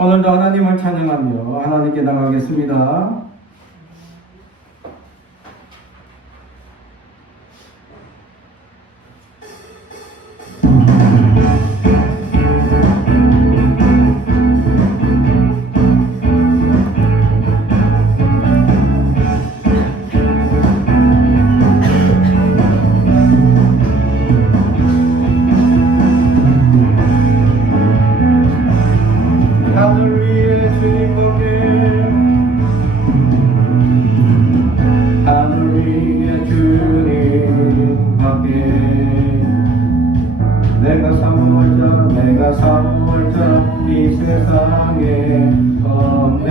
오늘도 하나님을 찬양하며 하나님께 나가겠습니다. 내가 삼을 자 이 세상에 없네.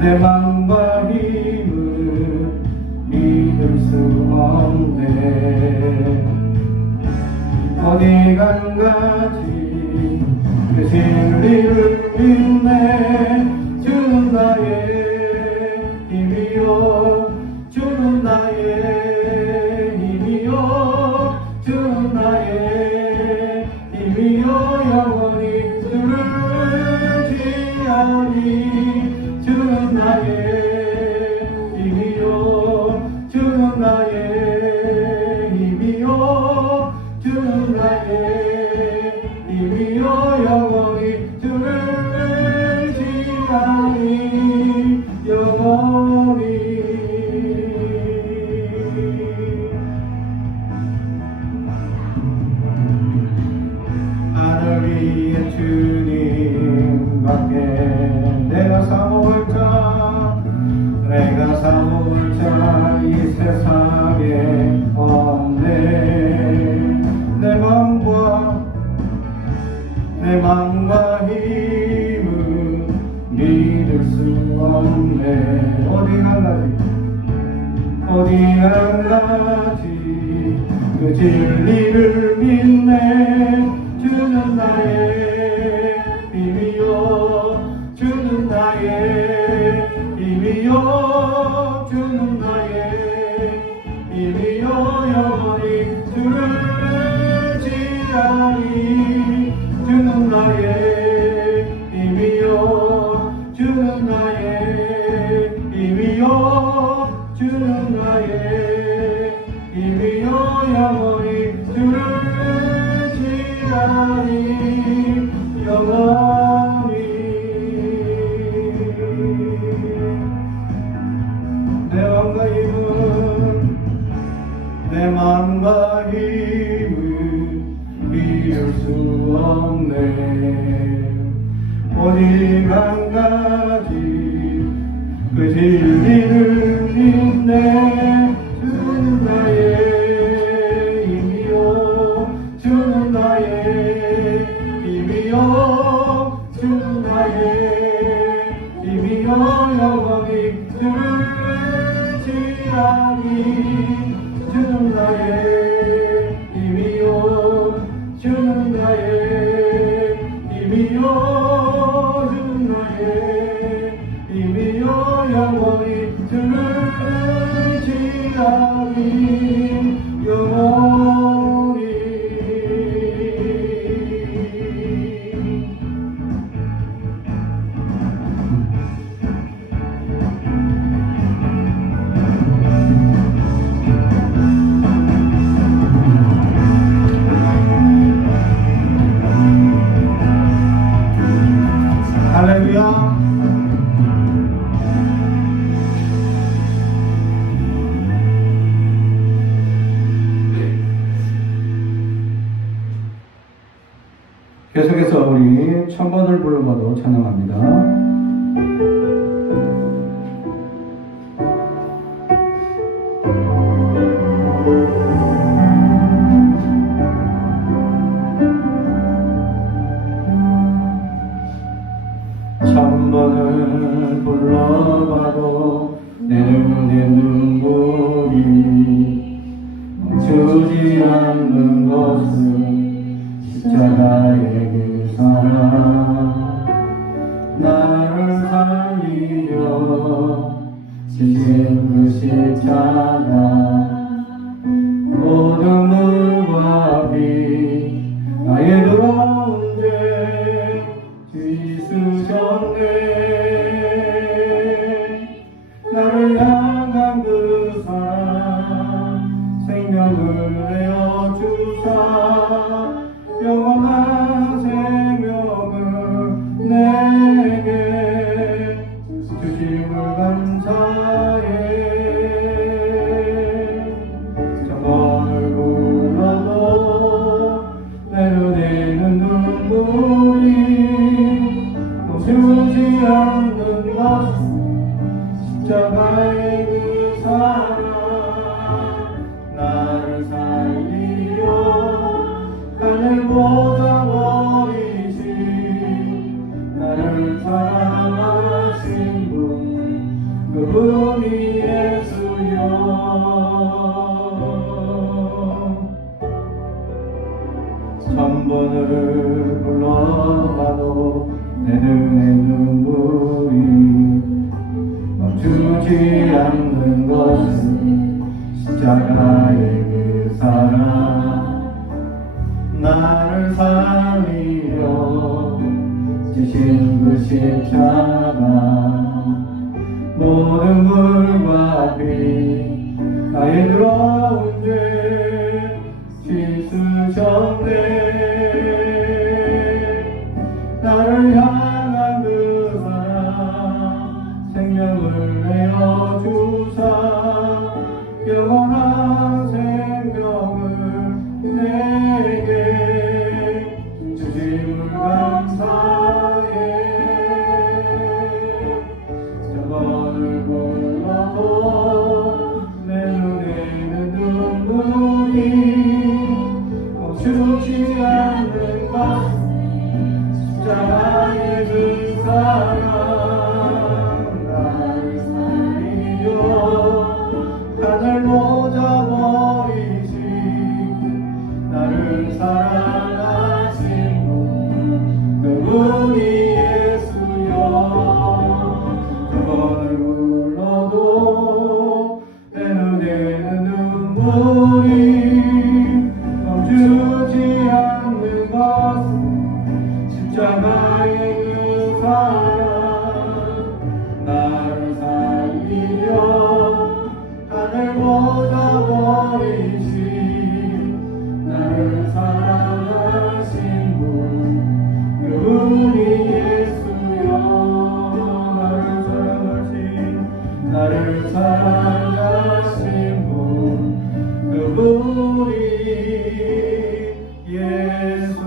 내 마음과 힘을 믿을 수 없네. 어디 간가지 그 진리를 믿네. 주는 나의 힘이요, 주는 나의 힘이요, 주는 나의 힘이요. 영원히 주를 지하니. 주는 나의 힘이요, 주는 나의 힘이요, 주는 나의 힘이요. 영원히 주를 지하니. 영원히. 하늘 위에 주님밖에 내가 사모을 자, 내가 사모을 자 이 세상에 없네. 내 마음과 힘을 믿을 수 없네. 어디 한 가지 그 진리를 믿네. 주는 나의 힘이요, 주는 나의 힘이요, 주는 나의 힘이요. 영원히 주를 지하니. 주는 나의 힘이요, 주는 나의 힘이요, 주는 나의 힘이요. 영원히 주를 지하니. 영원히. 내 마음과 힘을 믿을 수 없네. 오직 한 가지 그 진리를 믿네. 주는 나의 힘이요, 주는 나의 힘이요, 주는 나의 힘이요. 영원히 주를 지하니. 주는 나의 힘이요, 주는 나의 힘이요, 주는 나의 힘이요. 영원히 주를 지하니. 영원히. 할렐루야. 계속해서 우리 천번을 불러봐도 찬양합니다. 천번을 불러봐도 내 눈에 눈물이 멈추지 않는 것은 십자가의 그 사랑. 나를 살리려 지신 그 십자가. 모든 물과 비 나의 찾는 것은 십자가의 그 사랑, 나를 살리려 지신 그 십자가, 모든 물과 피 나의 더러운 죄 씻으셨네. 나를 향한 그 사랑, 생명을 내어주사 영원한 생명을 내게 주심을 감사해. 저번을 몰라도 내 눈에는 눈물이 멈추지 않는 것, 십자가의 그 사랑, 나를 살리려 하늘 모자 버리신 나를 사랑하신 분, 그분이 예수여. 저번을 불러도 내 눈에는 눈물이 멈추지 않는 것은 십자가의 그 사랑, 나를 살리려 하늘 보다 버리신 나를 사랑하신 분, 그분이 예수여. 나를 사랑하신 분, 그분이 예수여.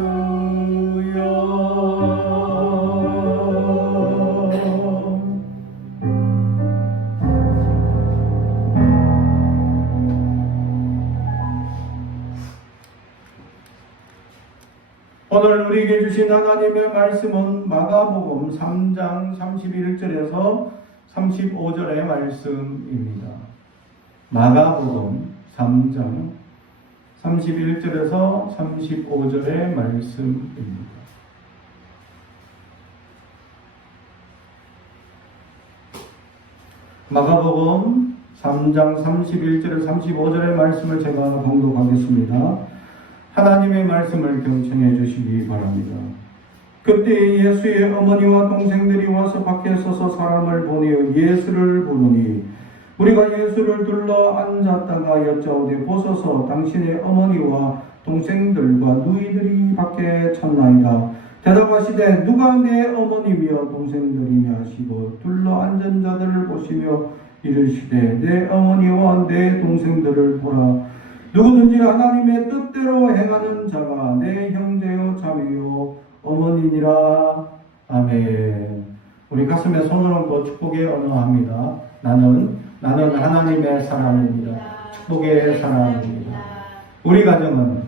오늘 우리에게 주신 하나님의 말씀은 마가복음 3장 31절에서 35절의 말씀입니다. 마가복음 3장 31절에서 35절의 말씀입니다. 마가복음 3장 31절에서 35절의 말씀을 제가 봉독하겠습니다. 하나님의 말씀을 경청해 주시기 바랍니다. 그때 예수의 어머니와 동생들이 와서 밖에 서서 사람을 보내어 예수를 부르니, 우리가 예수를 둘러 앉았다가 여짜오되 보소서 당신의 어머니와 동생들과 누이들이 밖에 쳤나이다. 대답하시되 누가 내 어머니며 동생들이냐 하시고 둘러 앉은 자들을 보시며 이르시되 내 어머니와 내 동생들을 보라. 누구든지 하나님의 뜻대로 행하는 자가 내 형제요 자매요 어머니니라. 아멘. 우리 가슴에 손을 얹고 축복의 언어합니다. 나는 하나님의 사람입니다. 축복의 사람입니다. 우리 가정은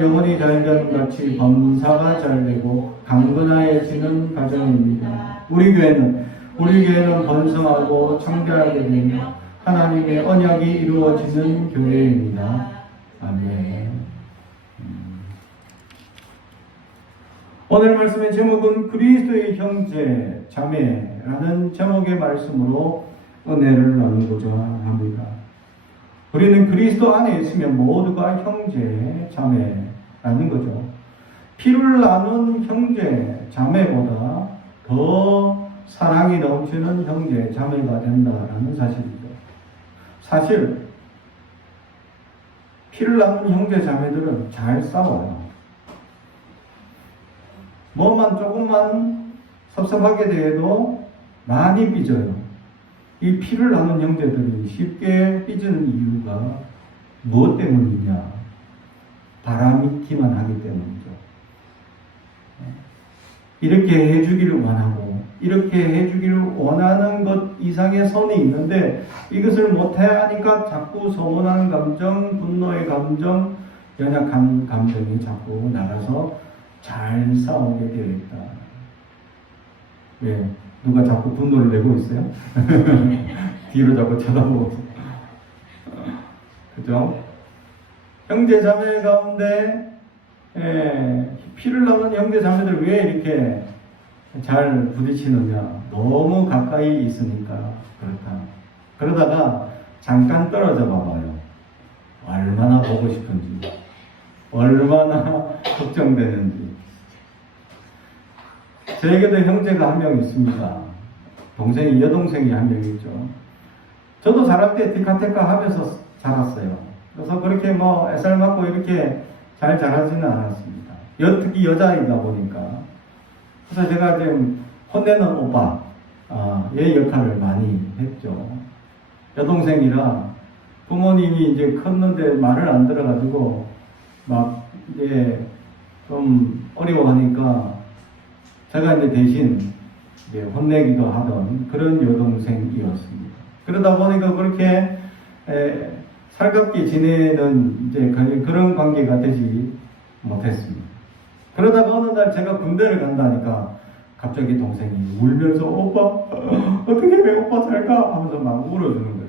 영혼이 자연자같이 범사가 잘되고 강건해지는 가정입니다. 우리 교회는 번성하고 창대하게 되며 하나님의 언약이 이루어지는 교회입니다. 아멘. 오늘 말씀의 제목은 그리스도의 형제 자매라는 제목의 말씀으로 은혜를 나누고자 합니다. 우리는 그리스도 안에 있으면 모두가 형제 자매라는 거죠. 피를 나눈 형제 자매보다 더 사랑이 넘치는 형제 자매가 된다라는 사실이죠. 사실 피를 나눈 형제 자매들은 잘 싸워요. 뭐만 조금만 섭섭하게 대해도 많이 삐져요. 이 피를 나눈 형제들이 쉽게 삐지는 이유가 무엇 때문이냐? 바람이기만 하기 때문이죠. 이렇게 해주기를 원하고 이렇게 해주기를 원하는 것 이상의 선이 있는데 이것을 못해야 하니까 자꾸 서운한 감정, 분노의 감정, 연약한 감정이 자꾸 나가서 잘 싸우게 되어 있다. 왜? 누가 자꾸 분노를 내고 있어요? 뒤로 자꾸 쳐다보고. 그죠? 형제 자매 가운데 피를 나눈 형제 자매들 왜 이렇게 잘 부딪히느냐? 너무 가까이 있으니까 그렇다. 그러다가 잠깐 떨어져 봐봐요. 얼마나 보고 싶은지, 얼마나 걱정되는지. 저에게도 형제가 한 명 있습니다. 여동생이 한 명 있죠. 저도 자랄 때 티카테카 하면서 자랐어요. 그래서 그렇게 뭐 애살 맞고 이렇게 잘 자라지는 않았습니다. 특히 여자이다 보니까. 그래서 제가 지금 혼내는 오빠, 얘 역할을 많이 했죠. 여동생이라 부모님이 이제 컸는데 말을 안 들어가지고 막 이제 좀 어려워하니까 제가 이제 대신 이제 혼내기도 하던 그런 여동생이었습니다. 그러다 보니까 그렇게 살갑게 지내는 이제 그런 관계가 되지 못했습니다. 그러다가 어느 날 제가 군대를 간다니까 갑자기 동생이 울면서 오빠 어떻게 왜 오빠 잘가 하면서 막 울어주는 거예요.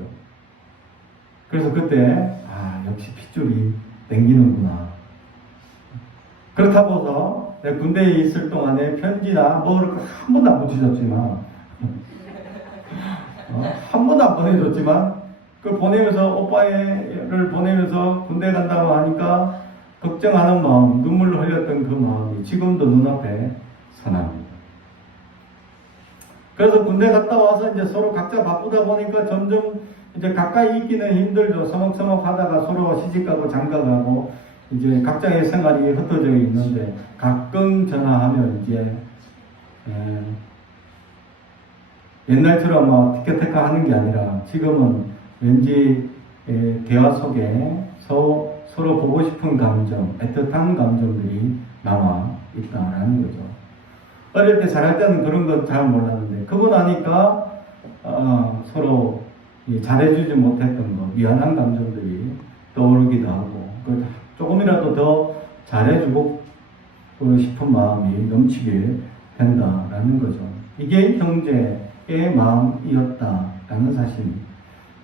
그래서 그때 역시 핏줄이 땡기는구나. 그렇다고 해서 내가 군대에 있을 동안에 편지나 뭐를 한 번도 안 붙여줬지만 한 번도 안 보내줬지만 그 보내면서 오빠를 보내면서 군대 간다고 하니까 걱정하는 마음, 눈물로 흘렸던 그 마음이 지금도 눈앞에 선합니다. 그래서 군대 갔다 와서 이제 서로 각자 바쁘다 보니까 점점 이제 가까이 있기는 힘들죠. 서먹서먹 하다가 서로 시집가고 장가가고 이제 각자의 생활이 흩어져 있는데 가끔 전화하면 이제 옛날처럼 뭐 티켓테카 하는 게 아니라 지금은 왠지 대화 속에 서로 보고 싶은 감정, 애틋한 감정들이 남아 있다라는 거죠. 어릴 때 잘할 때는 그런 건 잘 몰랐는데 그거 나니까 서로 잘해주지 못했던 거, 미안한 감정들이 떠오르기도 하고 조금이라도 더 잘해주고 싶은 마음이 넘치게 된다라는 거죠. 이게 형제의 마음이었다라는 사실입니다.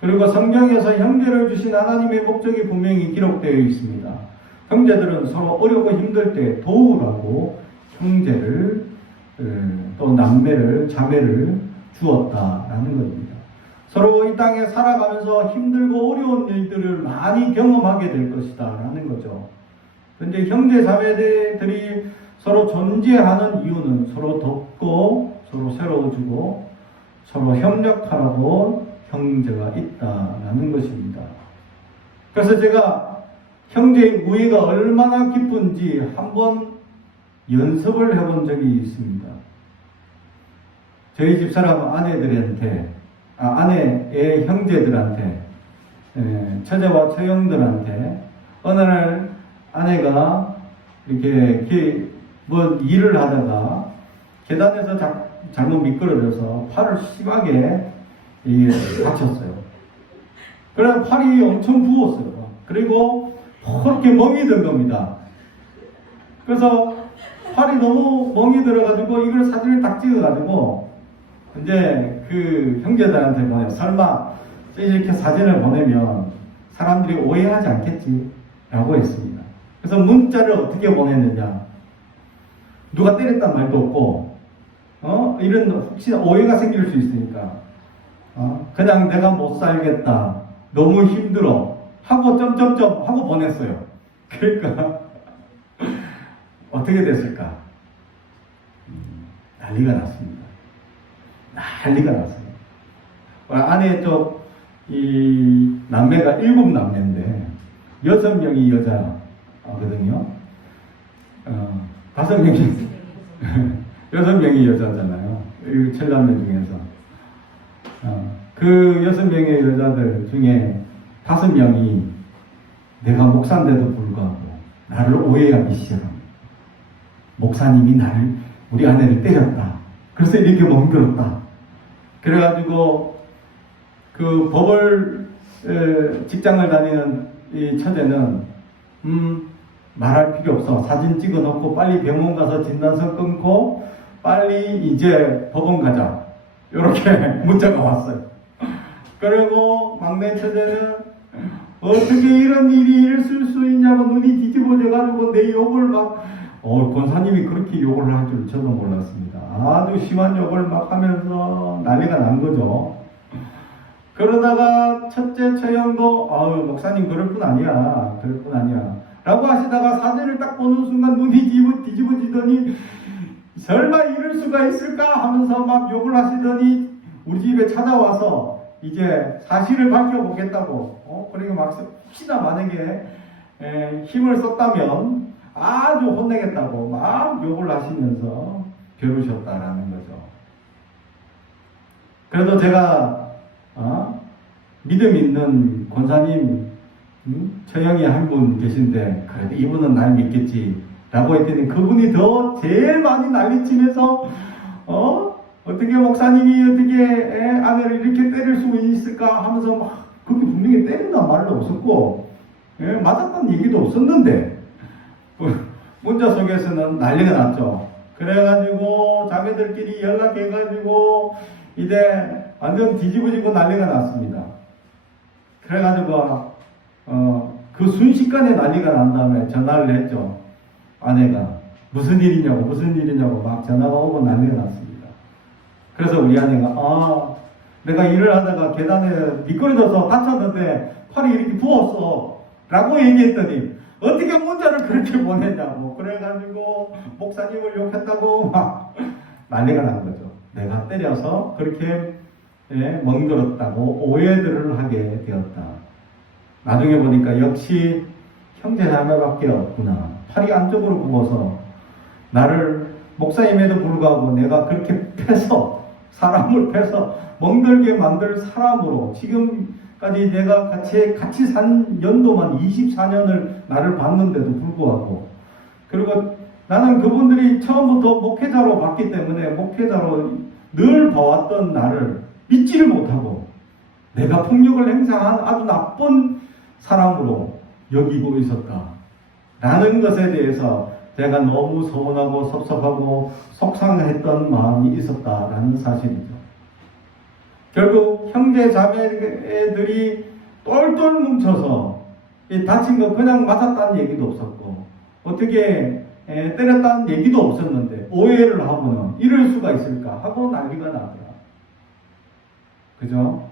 그리고 성경에서 형제를 주신 하나님의 목적이 분명히 기록되어 있습니다. 형제들은 서로 어렵고 힘들 때 도우라고 형제를 또 남매를 자매를 주었다라는 겁니다. 서로 이 땅에 살아가면서 힘들고 어려운 일들을 많이 경험하게 될 것이다라는 거죠. 그런데 형제 자매들이 서로 존재하는 이유는 서로 돕고 서로 세워주고 서로 협력하라고 형제가 있다라는 것입니다. 그래서 제가 형제의 우애가 얼마나 깊은지 한번 연습을 해본 적이 있습니다. 저희 집사람 아내의 형제들한테, 처제와 처형들한테 어느 날 아내가 이렇게 뭐 일을 하다가 계단에서 잘못 미끄러져서 팔을 심하게 다쳤어요. 그래서 팔이 엄청 부었어요. 그리고 그렇게 멍이 든 겁니다. 그래서 팔이 너무 멍이 들어가지고 이걸 사진을 딱 찍어가지고 이제 그 형제들한테 보내. 설마 이렇게 사진을 보내면 사람들이 오해하지 않겠지? 라고 했습니다. 그래서 문자를 어떻게 보냈느냐. 누가 때렸단 말도 없고, 이런 혹시나 오해가 생길 수 있으니까, 그냥 내가 못 살겠다. 너무 힘들어. 하고 점점점 하고 보냈어요. 그러니까, 어떻게 됐을까? 난리가 났습니다. 난리가 났어요. 아내 쪽, 남매가 7남매인데, 6명이 여자거든요. 5명이, 6명이 여자잖아요. 7남매 중에서. 그 6명의 여자들 중에 5명이 내가 목사인데도 불구하고 나를 오해하기 시작합니다. 목사님이 우리 아내를 때렸다. 그래서 이렇게 멍들었다. 그래가지고 그 법을 직장을 다니는 이 처제는 말할 필요 없어. 사진 찍어 놓고 빨리 병원 가서 진단서 끊고 빨리 이제 법원 가자. 이렇게 문자가 왔어요. 그리고 막내 처제는 어떻게 이런 일이 있을 수 있냐고 눈이 뒤집어져가지고 내 욕을 막 권사님이 그렇게 욕을 할 줄 저도 몰랐습니다. 아주 심한 욕을 막 하면서 난리가 난 거죠. 그러다가 첫째 처형도 아유 목사님 그럴 뿐 아니야 그럴 뿐 아니야 라고 하시다가 사진을 딱 보는 순간 눈이 뒤집어지더니 설마 이럴 수가 있을까 하면서 막 욕을 하시더니 우리 집에 찾아와서 이제 사실을 밝혀보겠다고 그러니까 막 혹시나 만약에 힘을 썼다면 아주 혼내겠다고 막 욕을 하시면서 겨루셨다라는 거죠. 그래도 제가 믿음 있는 권사님 처형이 한 분 계신데 그래도 이분은 날 믿겠지 라고 했더니 그분이 더 제일 많이 난리치면서 어떻게 목사님이 어떻게 아내를 이렇게 때릴 수 있을까 하면서 막 그렇게 분명히 때린다는 말도 없었고 맞았다는 얘기도 없었는데 문자 속에서는 난리가 났죠. 그래가지고 자매들끼리 연락해가지고 이제 완전 뒤집어지고 난리가 났습니다. 그래가지고 그 순식간에 난리가 난 다음에 전화를 했죠. 아내가 무슨 일이냐고 막 전화가 오고 난리가 났습니다. 그래서 우리 아내가 내가 일을 하다가 계단에 미끄러져서 다쳤는데 팔이 이렇게 부었어 라고 얘기했더니 어떻게 문자를 그렇게 보냈냐고 그래가지고 목사님을 욕했다고 막 난리가 난 거죠. 내가 때려서 그렇게 멍들었다고 오해들을 하게 되었다. 나중에 보니까 역시 형제자매밖에 없구나. 팔이 안쪽으로 부어서 나를 목사임에도 불구하고 내가 그렇게 사람을 패서 멍들게 만들 사람으로 지금까지 내가 같이 산 연도만 24년을 나를 봤는데도 불구하고 그리고 나는 그분들이 처음부터 목회자로 봤기 때문에 목회자로 늘 봐왔던 나를 믿지를 못하고 내가 폭력을 행사한 아주 나쁜 사람으로 여기고 있었다 라는 것에 대해서 제가 너무 서운하고 섭섭하고 속상했던 마음이 있었다라는 사실이죠. 결국 형제 자매들이 똘똘 뭉쳐서 다친 거 그냥 맞았다는 얘기도 없었고 어떻게 때렸다는 얘기도 없었는데 오해를 하고는 이럴 수가 있을까 하고 난리가 나더라. 그죠?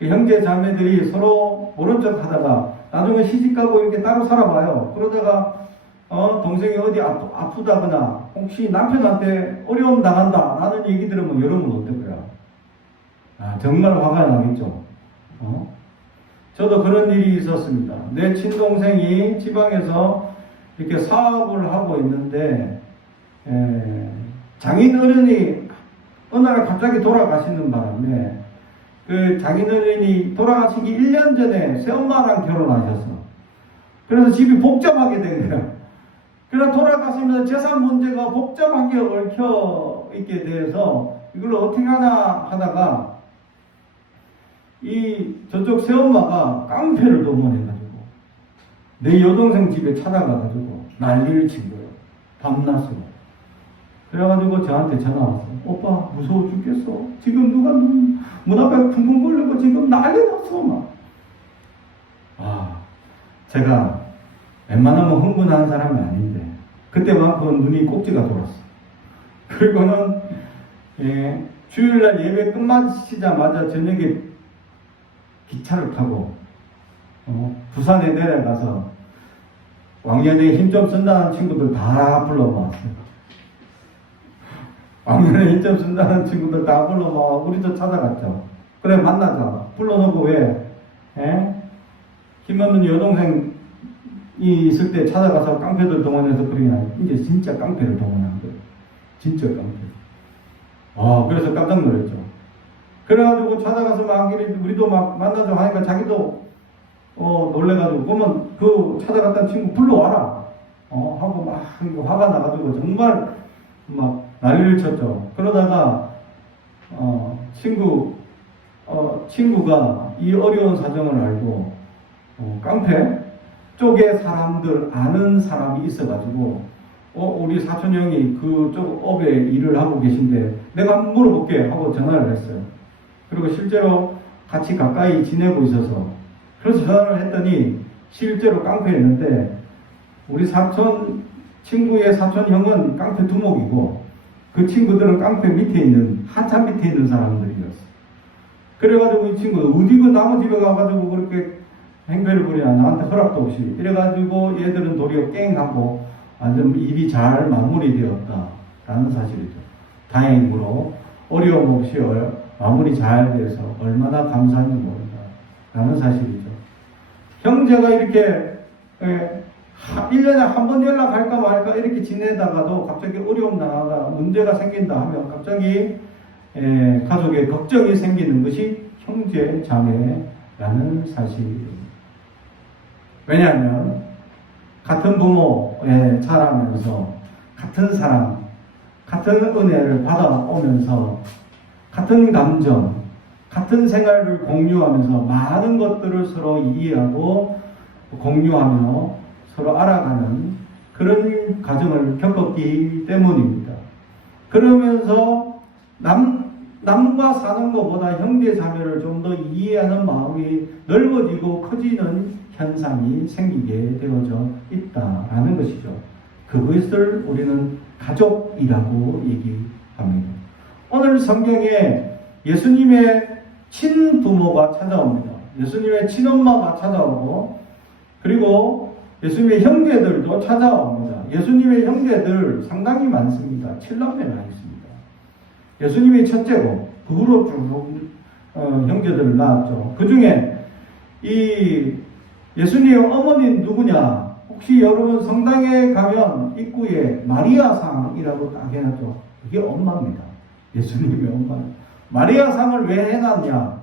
형제 자매들이 서로 모른 척 하다가 나중에 시집가고 이렇게 따로 살아봐요. 그러다가 동생이 어디 아프다거나 혹시 남편한테 어려움 당한다 라는 얘기 들으면 여러분 어떨 거야? 정말 화가 나겠죠. 저도 그런 일이 있었습니다. 내 친동생이 지방에서 이렇게 사업을 하고 있는데 장인어른이 어느 날 갑자기 돌아가시는 바람에 그 장인어른이 돌아가시기 1년 전에 새엄마랑 결혼하셨어. 그래서 집이 복잡하게 된 거야. 그래서 돌아가시면서 재산 문제가 복잡하게 얽혀 있게 돼서 이걸 어떻게 하나 하다가 저쪽 새엄마가 깡패를 동원해가지고 내 여동생 집에 찾아가가지고 난리를 친 거예요. 밤낮으로. 그래가지고 저한테 전화 왔어. 오빠 무서워 죽겠어. 지금 누가 문 앞에 붕붕 걸리고 지금 난리 났어 막. 제가 웬만하면 흥분하는 사람이 아닌데 그때만큼 눈이 꼭지가 돌았어. 그리고는 주일날 예배 끝마치자마자 저녁에 기차를 타고 부산에 내려가서 왕년에 힘 좀 쓴다는 친구들 다 불러모았어요. 왕년에 힘 좀 쓴다는 친구들 다 불러모아 우리도 찾아갔죠. 그래 만나자. 불러놓고 왜 힘없는 여동생이 있을 때 찾아가서 깡패들 동원해서 그러냐. 이제 진짜 깡패를 동원한 거예요. 진짜 깡패. 그래서 깜짝 놀랐죠. 그래가지고 찾아가서 막 우리도 막 만나자 하니까 자기도 놀래가지고 그러면 그 찾아갔던 친구 불러와라 하고 막 화가 나가지고 정말 막 난리를 쳤죠. 그러다가 친구가 이 어려운 사정을 알고 깡패 쪽에 사람들 아는 사람이 있어가지고 우리 사촌 형이 그쪽 업에 일을 하고 계신데 내가 한번 물어볼게 하고 전화를 했어요. 그리고 실제로 같이 가까이 지내고 있어서 그래서 전화를 했더니 실제로 깡패였는데 우리 친구의 사촌 형은 깡패 두목이고 그 친구들은 깡패 밑에 있는 한참 밑에 있는 사람들이었어. 그래가지고 이 친구 어디 그 남의 집에 가가지고 그렇게 행패를 부리냐, 나한테 허락도 없이. 이래가지고 얘들은 도리어 깽하고 완전 일이 잘 마무리되었다라는 사실이죠. 다행으로 어려움 없이 마무리 잘 돼서 얼마나 감사한지 모른다라는 사실이죠. 형제가 이렇게 1년에 한 번 연락할까 말까 이렇게 지내다가도 갑자기 어려움 나가 문제가 생긴다 하면 갑자기 가족에 걱정이 생기는 것이 형제 자매라는 사실입니다. 왜냐하면 같은 부모에 자라면서 같은 사랑, 같은 은혜를 받아오면서 같은 감정, 같은 생활을 공유하면서 많은 것들을 서로 이해하고 공유하며 서로 알아가는 그런 과정을 겪었기 때문입니다. 그러면서 남과 사는 것보다 형제 자매를 좀 더 이해하는 마음이 넓어지고 커지는 현상이 생기게 되어져 있다라는 것이죠. 그것을 우리는 가족이라고 얘기합니다. 오늘 성경에 예수님의 친부모가 찾아옵니다. 예수님의 친엄마가 찾아오고 그리고 예수님의 형제들도 찾아옵니다. 예수님의 형제들 상당히 많습니다. 7남매나 있습니다. 예수님이 첫째고 그 후로 쭉 형제들을 낳았죠. 그 중에 이 예수님의 어머니는 누구냐? 혹시 여러분 성당에 가면 입구에 마리아상이라고 딱 해놨죠. 그게 엄마입니다. 예수님의 엄마. 마리아상을 왜 해놨냐?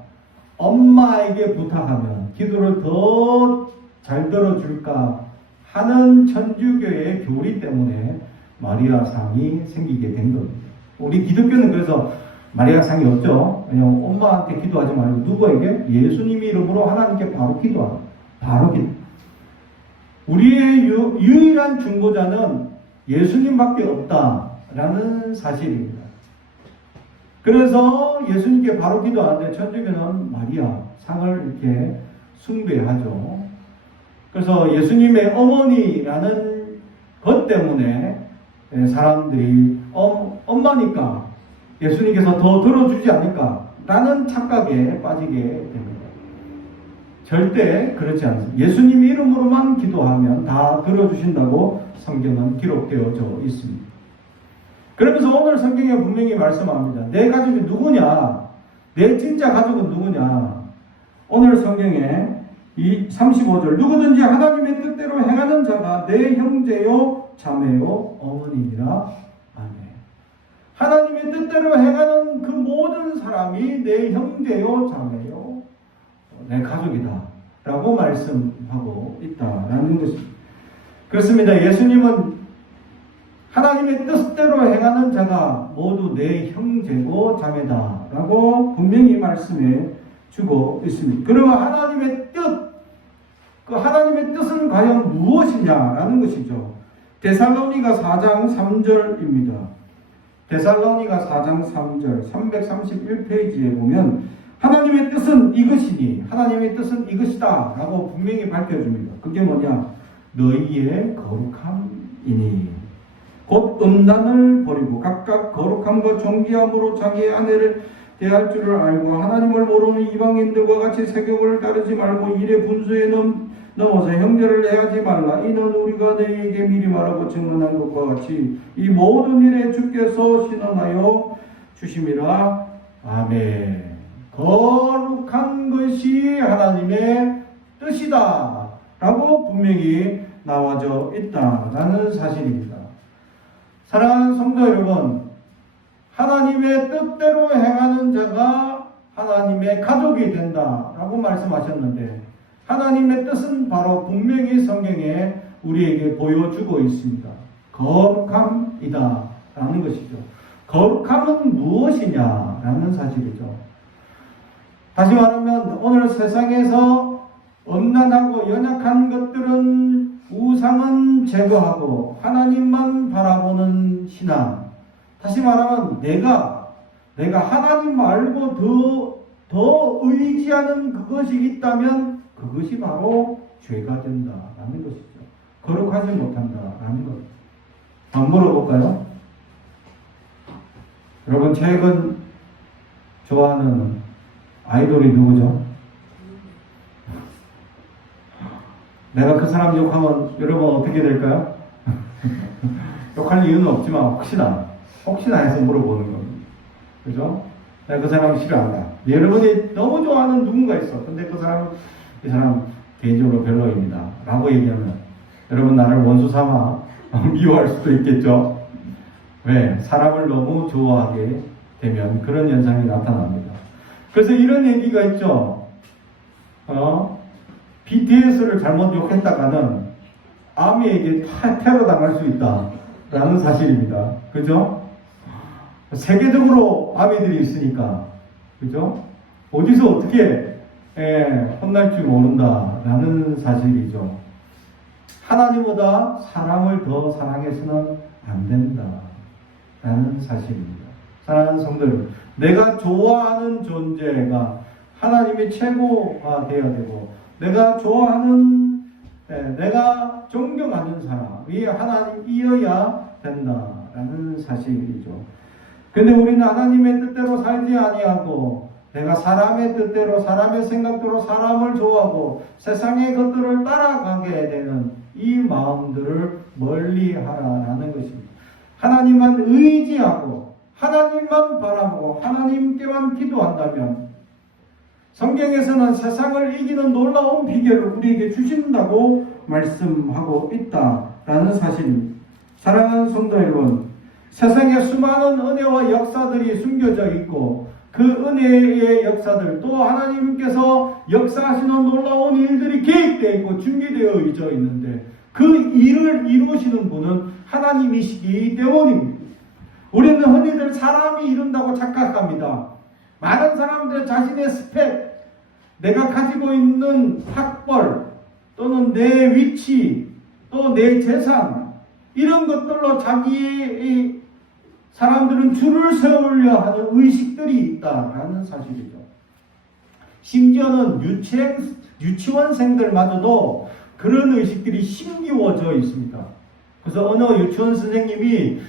엄마에게 부탁하면 기도를 더 잘 들어줄까 하는 천주교의 교리 때문에 마리아상이 생기게 된 겁니다. 우리 기독교는 그래서 마리아상이 없죠. 왜냐하면 엄마한테 기도하지 말고 누구에게? 예수님 이름으로 하나님께 바로 기도하라. 바로 기도. 우리의 유일한 중보자는 예수님밖에 없다라는 사실입니다. 그래서 예수님께 바로 기도하는데 천주교는 마리아 상을 이렇게 숭배하죠. 그래서 예수님의 어머니라는 것 때문에 사람들이 엄마니까 예수님께서 더 들어주지 않을까라는 착각에 빠지게 됩니다. 절대 그렇지 않습니다. 예수님 이름으로만 기도하면 다 들어주신다고 성경은 기록되어져 있습니다. 그러면서 오늘 성경에 분명히 말씀합니다. 내 가족이 누구냐? 내 진짜 가족은 누구냐? 오늘 성경에 이 35절 누구든지 하나님의 뜻대로 행하는 자가 내 형제요 자매요 어머니니라. 아멘. 하나님의 뜻대로 행하는 그 모든 사람이 내 형제요 자매요 내 가족이다 라고 말씀하고 있다라는 것입니다. 그렇습니다. 예수님은 하나님의 뜻대로 행하는 자가 모두 내 형제고 자매다 라고 분명히 말씀해 주고 있습니다. 그리고 하나님의 뜻, 그 하나님의 뜻은 과연 무엇이냐라는 것이죠. 데살로니가 4장 3절입니다. 데살로니가 4장 3절 331페이지에 보면 하나님의 뜻은 이것이니 하나님의 뜻은 이것이다 라고 분명히 밝혀줍니다. 그게 뭐냐? 너희의 거룩함이니 곧 음란을 버리고 각각 거룩함과 존귀함으로 자기의 아내를 대할 줄을 알고 하나님을 모르는 이방인들과 같이 세격을 따르지 말고 일의 분수에 넘어서 형제를 해하지 말라. 이는 우리가 너희에게 미리 말하고 증언한 것과 같이 이 모든 일에 주께서 신원하여 주심이라. 아멘. 거룩한 것이 하나님의 뜻이다 라고 분명히 나와져 있다라는 사실입니다. 사랑하는 성도 여러분, 하나님의 뜻대로 행하는 자가 하나님의 가족이 된다라고 말씀하셨는데 하나님의 뜻은 바로 분명히 성경에 우리에게 보여주고 있습니다. 거룩함이다 라는 것이죠. 거룩함은 무엇이냐라는 사실이죠. 다시 말하면 오늘 세상에서 음란하고 연약한 것들은 우상은 제거하고 하나님만 바라보는 신앙. 다시 말하면 내가 하나님 말고 더 의지하는 그것이 있다면 그것이 바로 죄가 된다라는 것이죠. 거룩하지 못한다라는 것. 한번 물어볼까요? 여러분 최근 좋아하는 아이돌이 누구죠? 내가 그 사람 욕하면 여러분 어떻게 될까요? 욕할 이유는 없지만 혹시나 해서 물어보는 겁니다. 그죠? 내가 그 사람 싫어한다. 여러분이 너무 좋아하는 누군가 있어. 근데 이 사람 개인적으로 별로입니다. 라고 얘기하면 여러분 나를 원수 삼아 미워할 수도 있겠죠? 왜? 사람을 너무 좋아하게 되면 그런 현상이 나타납니다. 그래서 이런 얘기가 있죠. BTS를 잘못 욕했다가는 아미에게 테러 당할 수 있다라는 사실입니다. 그죠? 세계적으로 아미들이 있으니까, 그죠? 어디서 어떻게 혼날 줄 모른다라는 사실이죠. 하나님보다 사람을 더 사랑해서는 안 된다라는 사실입니다. 사랑하는 성도 여러분, 내가 좋아하는 존재가 하나님의 최고가 되어야 되고, 내가 좋아하는, 내가 존경하는 사람이 하나님이어야 된다라는 사실이죠. 근데 우리는 하나님의 뜻대로 살지 아니하고 내가 사람의 뜻대로 사람의 생각대로 사람을 좋아하고 세상의 것들을 따라가게 되는 이 마음들을 멀리하라는 것입니다. 하나님만 의지하고 하나님만 바라보고 하나님께만 기도한다면 성경에서는 세상을 이기는 놀라운 비결을 우리에게 주신다고 말씀하고 있다라는 사실입니다. 사랑하는 성도 여러분, 세상에 수많은 은혜와 역사들이 숨겨져 있고 그 은혜의 역사들 또 하나님께서 역사하시는 놀라운 일들이 계획되어 있고 준비되어 있는데 그 일을 이루시는 분은 하나님이시기 때문입니다. 우리는 흔히들 사람이 이룬다고 착각합니다. 많은 사람들 자신의 스펙, 내가 가지고 있는 학벌 또는 내 위치 또 내 재산 이런 것들로 자기의 사람들은 줄을 세우려 하는 의식들이 있다라는 사실이죠. 심지어는 유치원생들마저도 그런 의식들이 심기워져 있습니다. 그래서 어느 유치원 선생님이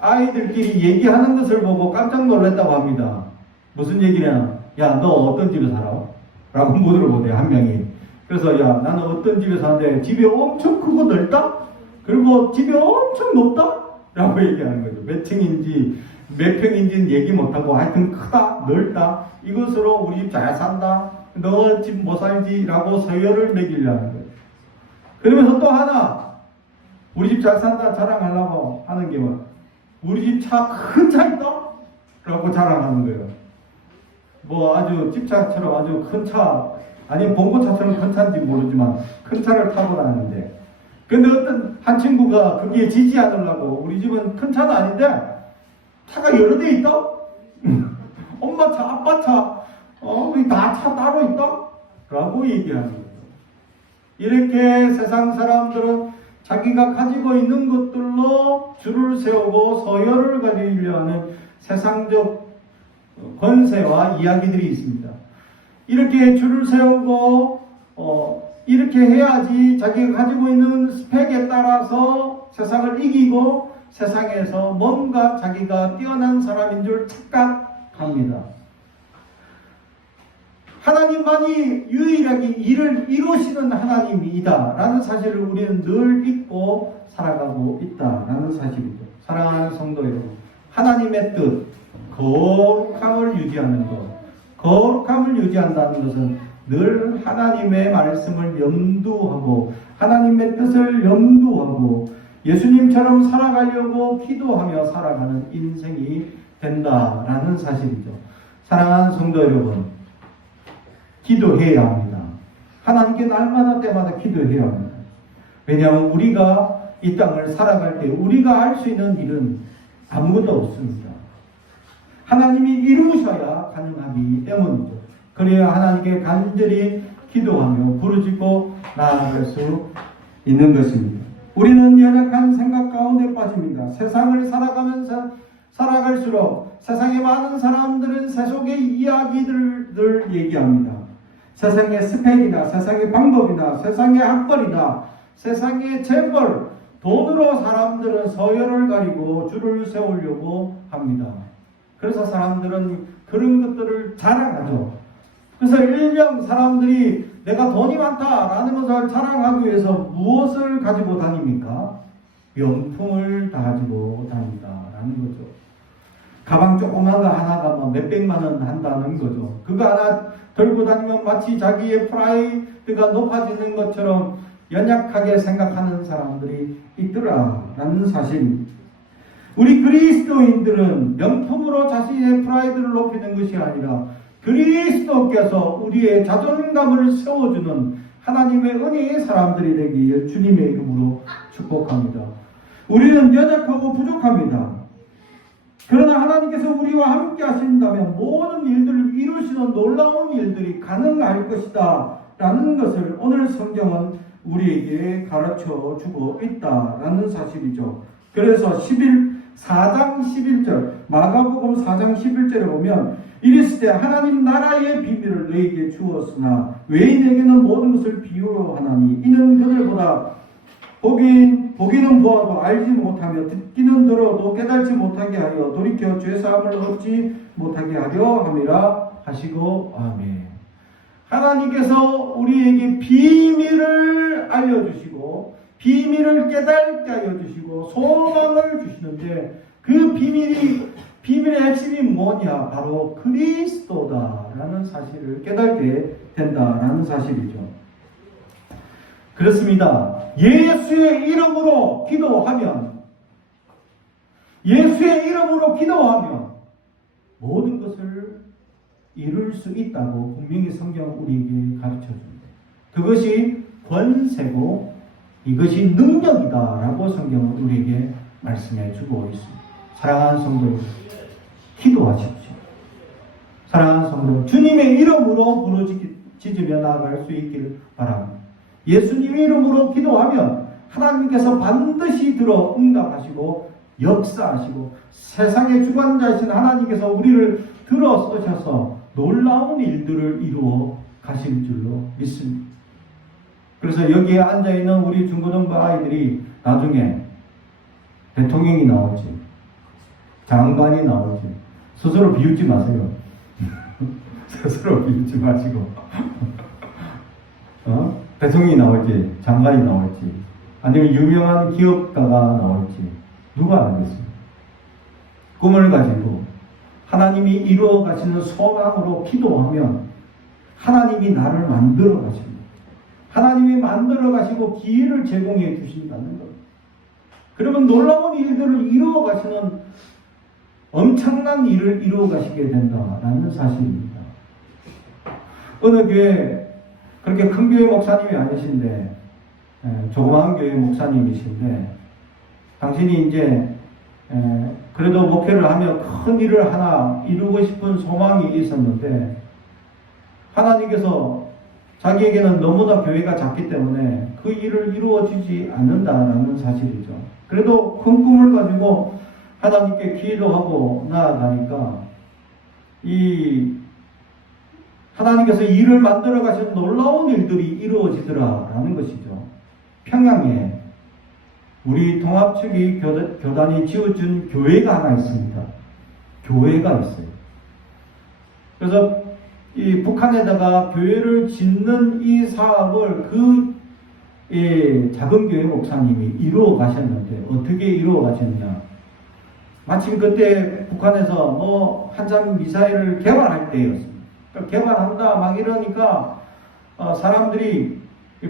아이들끼리 얘기하는 것을 보고 깜짝 놀랐다고 합니다. 무슨 얘기냐? 야, 너 어떤 집에 살아? 라고 물어보대, 한 명이. 그래서 야, 나는 어떤 집에 사는데 집이 엄청 크고 넓다? 그리고 집이 엄청 높다? 라고 얘기하는 거죠. 몇 층인지 몇 평인지는 얘기 못하고 하여튼 크다 넓다 이것으로 우리 집 잘 산다 너 집 못 살지 라고 서열을 매기려는 거예요. 그러면서 또 하나 우리 집 잘 산다 자랑하려고 하는 게 뭐 우리 집 차 큰 차 있다? 라고 자랑하는 거예요. 뭐 아주 집차처럼 아주 큰 차 아니 봉고차처럼 큰 차인지 모르지만 큰 차를 타고 다니는데 근데 어떤 한 친구가 거기에 지지 않으려고 우리 집은 큰 차는 아닌데 차가 여러 대 있다? 엄마 차, 아빠 차, 우리 다 차 따로 있다? 라고 얘기하는 거예요. 이렇게 세상 사람들은 자기가 가지고 있는 것들로 줄을 세우고 서열을 가지려 하는 세상적 권세와 이야기들이 있습니다. 이렇게 줄을 세우고 이렇게 해야지 자기가 가지고 있는 스펙에 따라서 세상을 이기고 세상에서 뭔가 자기가 뛰어난 사람인 줄 착각합니다. 하나님만이 유일하게 일을 이루시는 하나님이다 라는 사실을 우리는 늘 믿고 살아가고 있다라는 사실이죠. 사랑하는 성도 여러분, 하나님의 뜻, 거룩함을 유지하는 것, 거룩함을 유지한다는 것은 늘 하나님의 말씀을 염두하고 하나님의 뜻을 염두하고 예수님처럼 살아가려고 기도하며 살아가는 인생이 된다라는 사실이죠. 사랑하는 성도 여러분, 기도해야 합니다. 하나님께 날마다 때마다 기도해야 합니다. 왜냐하면 우리가 이 땅을 살아갈 때 우리가 할 수 있는 일은 아무것도 없습니다. 하나님이 이루셔야 가능하기 때문이죠. 그래야 하나님께 간절히 기도하며 부르짖고 나아갈 수 있는 것입니다. 우리는 연약한 생각 가운데 빠집니다. 세상을 살아가면서 살아갈수록 세상의 많은 사람들은 세속의 이야기들을 얘기합니다. 세상의 스펙이나 세상의 방법이나 세상의 학벌이나 세상의 재벌, 돈으로 사람들은 서열을 가리고 줄을 세우려고 합니다. 그래서 사람들은 그런 것들을 자랑하죠. 그래서 일명 사람들이 내가 돈이 많다라는 것을 자랑하기 위해서 무엇을 가지고 다닙니까? 명품을 다 가지고 다닌다라는 거죠. 가방 조그만 거 하나가 뭐 몇백만 원 한다는 거죠. 그거 하나 들고 다니면 마치 자기의 프라이드가 높아지는 것처럼 연약하게 생각하는 사람들이 있더라라는 사실입니다. 우리 그리스도인들은 명품으로 자신의 프라이드를 높이는 것이 아니라 그리스도께서 우리의 자존감을 세워주는 하나님의 은혜의 사람들이 되기를 주님의 이름으로 축복합니다. 우리는 연약하고 부족합니다. 그러나 하나님께서 우리와 함께 하신다면 모든 일들을 이루시는 놀라운 일들이 가능할 것이다 라는 것을 오늘 성경은 우리에게 가르쳐 주고 있다라는 사실이죠. 그래서 4장 11절 마가복음 4장 11절에 보면 이르시되 하나님 나라의 비밀을 너희에게 주었으나 외인에게는 모든 것을 비유로 하나니 이는 그들보다 보기는 보아도 알지 못하며 듣기는 들어도 깨달지 못하게 하여 돌이켜 죄사함을 얻지 못하게 하려 함이라 하시고 아멘. 하나님께서 우리에게 비밀을 알려주시고 비밀을 깨닫게 하여 주시고 소망을 주시는데 그 비밀의 핵심이 뭐냐? 바로 그리스도다라는 사실을 깨닫게 된다라는 사실이죠. 그렇습니다. 예수의 이름으로 기도하면 모든 것을 이룰 수 있다고 분명히 성경은 우리에게 가르쳐줍니다. 그것이 권세고 이것이 능력이다라고 성경은 우리에게 말씀해 주고 있습니다. 사랑하는 성도, 기도하십시오. 사랑하는 성도, 주님의 이름으로 부르짖으며 나아갈 수 있기를 바랍니다. 예수님의 이름으로 기도하면 하나님께서 반드시 들어 응답하시고 역사하시고 세상의 주관자이신 하나님께서 우리를 들어서셔서 놀라운 일들을 이루어 가실 줄로 믿습니다. 그래서 여기에 앉아있는 우리 중고등부 아이들이 나중에 대통령이 나올지 장관이 나올지 스스로 비웃지 마세요. 스스로 비웃지 마시고 대통령이 나올지 장관이 나올지 아니면 유명한 기업가가 나올지 누가 알겠습니까? 꿈을 가지고 하나님이 이루어 가시는 소망으로 기도하면 하나님이 나를 만들어 가십니다. 하나님이 만들어 가시고 기회를 제공해 주신다는 것. 그러면 놀라운 일들을 이루어 가시는 엄청난 일을 이루어 가시게 된다라는 사실입니다. 어느 교회 그렇게 큰 교회 목사님이 아니신데 조그마한 교회 목사님이신데 당신이 이제 그래도 목회를 하며 큰 일을 하나 이루고 싶은 소망이 있었는데 하나님께서 자기에게는 너무나 교회가 작기 때문에 그 일을 이루어지지 않는다라는 사실이죠. 그래도 큰 꿈을 가지고 하나님께 기도하고 나아가니까 하나님께서 일을 만들어 가시는 놀라운 일들이 이루어지더라라는 것이죠. 평양에 우리 통합측이 교단이 지어준 교회가 하나 있습니다. 교회가 있어요. 그래서 이 북한에다가 교회를 짓는 이 사업을 작은 교회 목사님이 이루어 가셨는데 어떻게 이루어 가셨냐? 마침 그때 북한에서 한참 미사일을 개발할 때였습니다. 그러니까 개발한다 막 이러니까 사람들이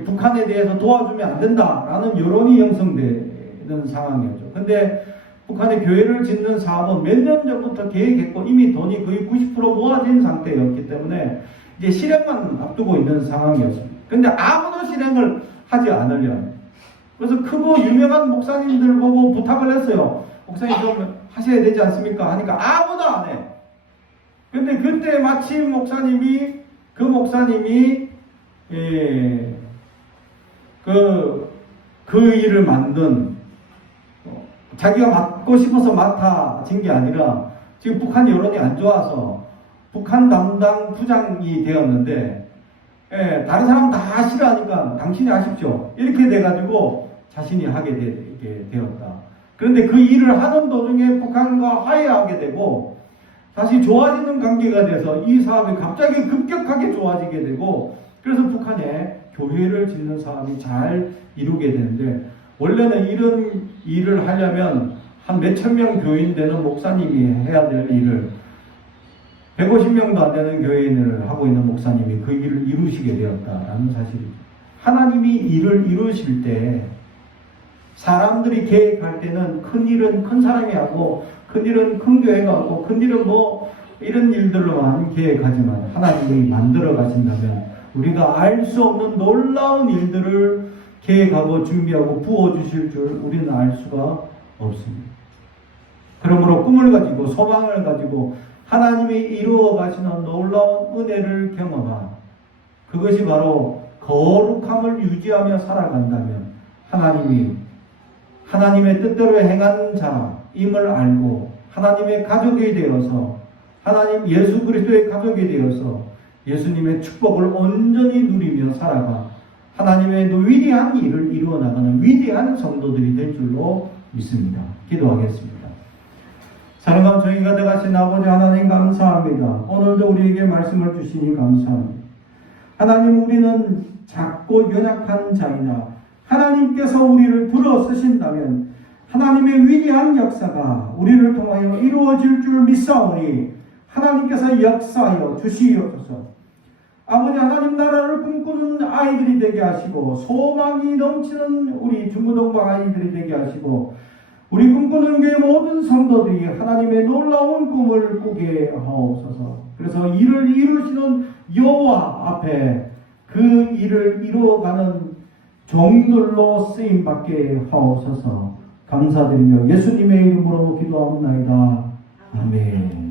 북한에 대해서 도와주면 안 된다라는 여론이 형성되는 상황이었죠. 근데 북한의 교회를 짓는 사업은 몇 년 전부터 계획했고 이미 돈이 거의 90% 모아진 상태였기 때문에 이제 실행만 앞두고 있는 상황이었습니다. 근데 아무도 실행을 하지 않으려는. 그래서 크고 유명한 목사님들 보고 부탁을 했어요. 목사님 좀 하셔야 되지 않습니까? 하니까 아무도 안 해. 근데 그때 마침 그 목사님이 그 일을 만든 자기가 맡고 싶어서 맡아진 게 아니라 지금 북한 여론이 안 좋아서 북한 담당 부장이 되었는데 다른 사람 다 싫어하니까 당신이 하십시오. 이렇게 돼가지고 자신이 하게 되었다. 그런데 그 일을 하는 도중에 북한과 화해하게 되고 다시 좋아지는 관계가 돼서 이 사업이 갑자기 급격하게 좋아지게 되고, 그래서 북한에 교회를 짓는 사업이 잘 이루게 되는데, 원래는 이런 일을 하려면 한 몇천 명 교인 되는 목사님이 해야 될 일을 150명도 안 되는 교인을 하고 있는 목사님이 그 일을 이루시게 되었다라는 사실이죠. 하나님이 일을 이루실 때 사람들이 계획할 때는 큰 일은 큰 사람이 하고, 큰 일은 큰 교회가 하고, 큰 일은 뭐 이런 일들로만 계획하지만 하나님이 만들어 가신다면 우리가 알 수 없는 놀라운 일들을 계획하고 준비하고 부어주실 줄 우리는 알 수가 없습니다. 그러므로 꿈을 가지고 소망을 가지고 하나님이 이루어 가시는 놀라운 은혜를 경험한, 그것이 바로 거룩함을 유지하며 살아간다면 하나님의 뜻대로 행한 자임을 알고 하나님의 가족이 되어서, 하나님 예수 그리스도의 가족이 되어서 예수님의 축복을 온전히 누리며 살아가 하나님의 위대한 일을 이루어 나가는 위대한 성도들이 될 줄로 믿습니다. 기도하겠습니다. 사랑하는 저희 가득하신 아버지 하나님, 감사합니다. 오늘도 우리에게 말씀을 주시니 감사합니다. 하나님, 우리는 작고 연약한 자이나 하나님께서 우리를 들어 쓰신다면 하나님의 위대한 역사가 우리를 통하여 이루어질 줄 믿사오니 하나님께서 역사하여 주시옵소서. 아버지 하나님, 나라를 꿈꾸는 아이들이 되게 하시고 소망이 넘치는 우리 중고등부 아이들이 되게 하시고 우리 꿈꾸는 교회 모든 성도들이 하나님의 놀라운 꿈을 꾸게 하옵소서. 그래서 이를 이루시는 여호와 앞에 그 일을 이루어가는 종들로 쓰임받게 하옵소서. 감사드리며 예수님의 이름으로 기도하옵나이다. 아멘.